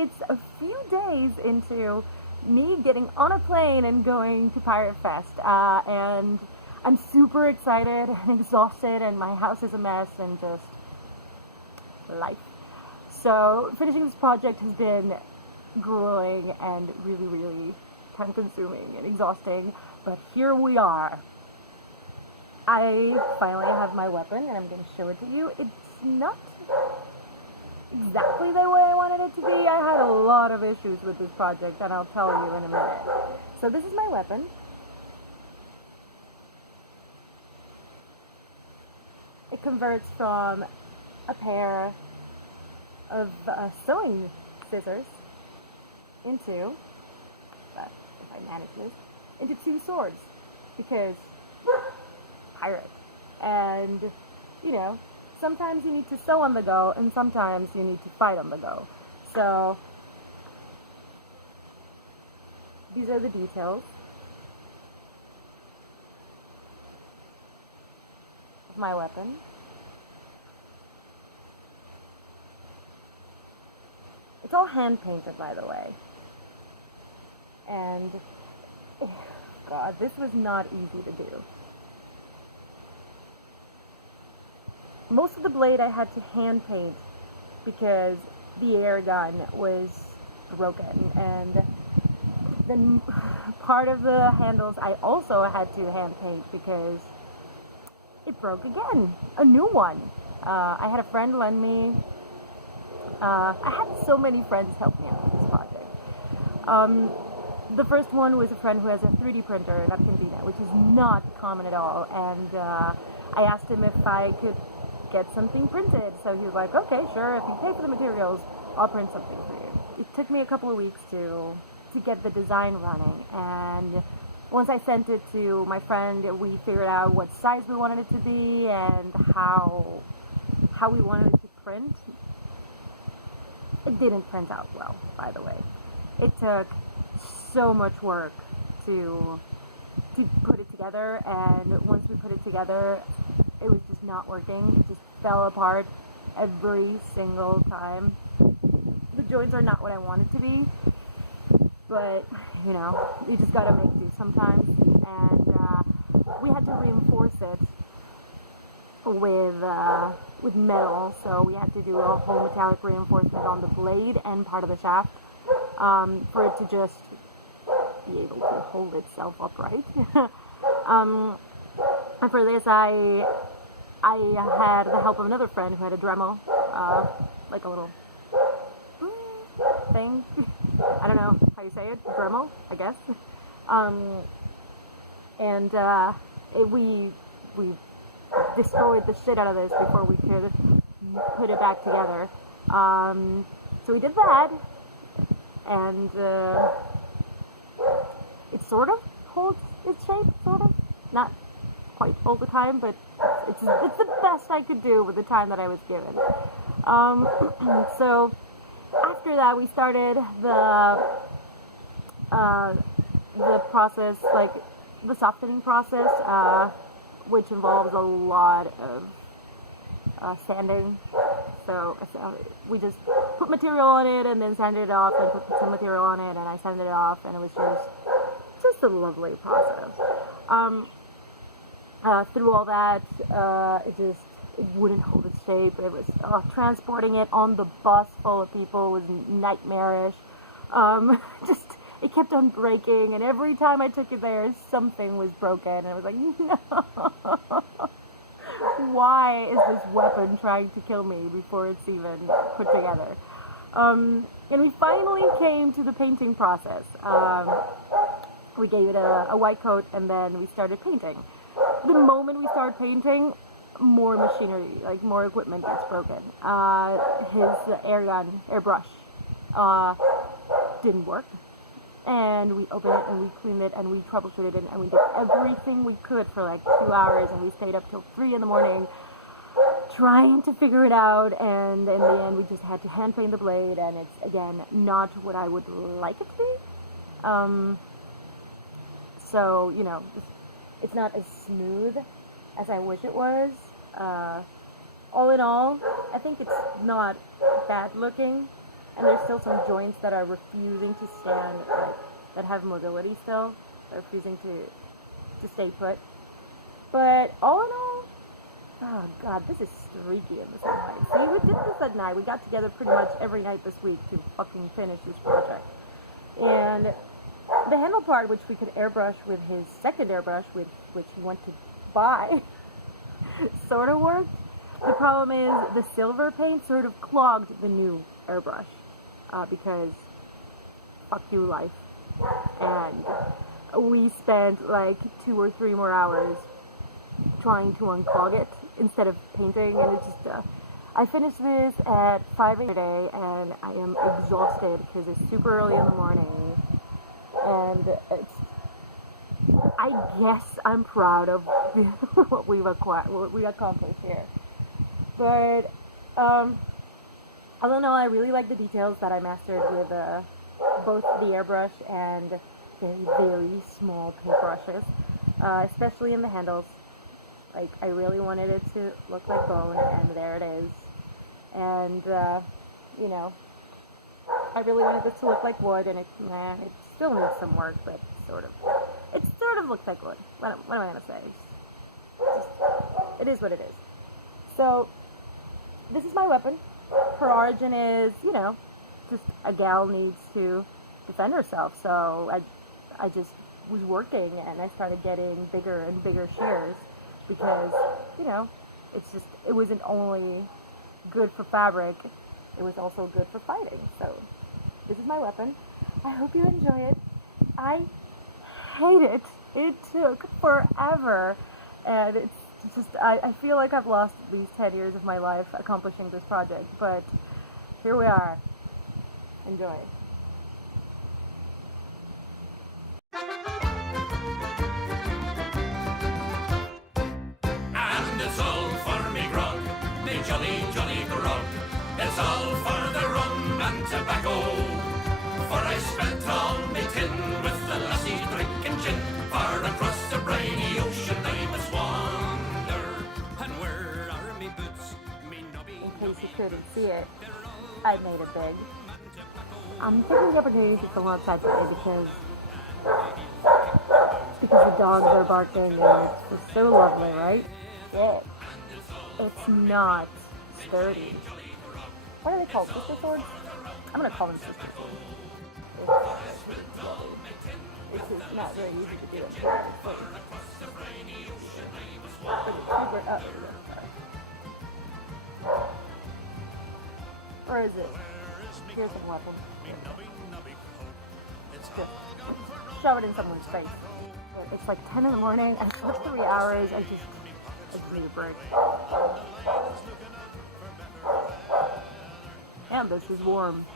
it's a few days into me getting on a plane and going to Pirate Fest, and I'm super excited and exhausted, and my house is a mess, and just life. So finishing this project has been grueling and really, really time-consuming and exhausting, but here we are. I finally have my weapon, and I'm going to show it to you. It's not exactly the way I wanted it to be. I had a lot of issues with this project, and I'll tell you in a minute. So this is my weapon. It converts from a pair of sewing scissors into, but if I manage this, into two swords, because pirate. And, you know, sometimes you need to sew on the go, and sometimes you need to fight on the go. So, these are the details of my weapon. It's all hand-painted, by the way. And, oh God, this was not easy to do. Most of the blade I had to hand paint because the air gun was broken, and then part of the handles I also had to hand paint because it broke again, a new one. I had a friend lend me, I had so many friends help me out with this project. The first one was a friend who has a 3D printer in Argentina, which is not common at all, and I asked him if I could get something printed. So he was like, okay, sure, if you pay for the materials, I'll print something for you. It took me a couple of weeks to get the design running, and once I sent it to my friend, we figured out what size we wanted it to be and how we wanted it to print. It didn't print out well, by the way. It took so much work to put it together, and once we put it together, it was just not working. It just fell apart every single time. The joints are not what I want it to be, but, you know, you just gotta make do sometimes. And we had to reinforce it with metal, so we had to do a whole metallic reinforcement on the blade and part of the shaft for it to just be able to hold itself upright. And for this, I had the help of another friend who had a Dremel, like a little thing. I don't know how you say it, Dremel, I guess. We destroyed the shit out of this before we could put it back together. So we did that, and it sort of holds its shape, sort of. Not quite all the time, but it's the best I could do with the time that I was given. So after that, we started the process, like the softening process, which involves a lot of sanding. So we just put material on it and then sanded it off, and put some material on it, and I sanded it off, and it was just a lovely process. Through all that, it wouldn't hold its shape. It was transporting it on the bus full of people was nightmarish. It kept on breaking, and every time I took it there, something was broken, and I was like, no! Why is this weapon trying to kill me before it's even put together? And we finally came to the painting process. We gave it a white coat, and then we started painting. The moment we started painting, more machinery, like more equipment gets broken. His airbrush, didn't work. And we opened it, and we cleaned it, and we troubleshooted it, and we did everything we could for like 2 hours, and we stayed up till 3 in the morning trying to figure it out, and in the end we just had to hand paint the blade, and it's, again, not what I would like it to be. So, you know, it's not as smooth as I wish it was. All in all, I think it's not bad looking. and there's still some joints that are refusing to stand, like, that have mobility still. They're refusing to stay put. But all in all, oh god, this is streaky in the sunlight. See, we did this at night. We got together pretty much every night this week to fucking finish this project. And the handle part, which we could airbrush with his second airbrush, which he went to buy, sort of worked. The problem is the silver paint sort of clogged the new airbrush, because fuck you, life. And we spent like 2 or 3 more hours trying to unclog it instead of painting, and it just, I finished this at 5 a.m. today, and I am exhausted because it's super early in the morning, and I guess I'm proud of what we've accomplished here. But, I don't know, I really like the details that I mastered with both the airbrush and very, very small paintbrushes, especially in the handles. Like, I really wanted it to look like bone, and there it is. And, you know, I really wanted this to look like wood, and it still needs some work, but it sort of looks like wood. What am I gonna say? It is what it is. So, this is my weapon. Her origin is, you know, just a gal needs to defend herself, so I just was working, and I started getting bigger and bigger shears, because, you know, it wasn't only good for fabric, it was also good for fighting. So, this is my weapon. I hope you enjoy it. I hate it. It took forever, and it's just, I feel like I've lost at least 10 years of my life accomplishing this project, but here we are. Enjoy. And it's all for me grog, me jolly, jolly grog. It's all for the rum and tobacco. For I spent all me tin with the lassie drinking gin. Far across the briny ocean I must wander. And where are me boots, me nobby? In case you couldn't see it, I made it big. I'm taking the opportunity to film outside today because the dogs are barking, and it's so lovely, right? Yeah. It's not sturdy. What are they called? Sister swords? I'm gonna call them sister swords. It's just not very easy to do it. Where is it? Here's some weapon. Just shove it in someone's face. It's like 10 in the morning. I slept 3 hours. I just need a break. And this is warm.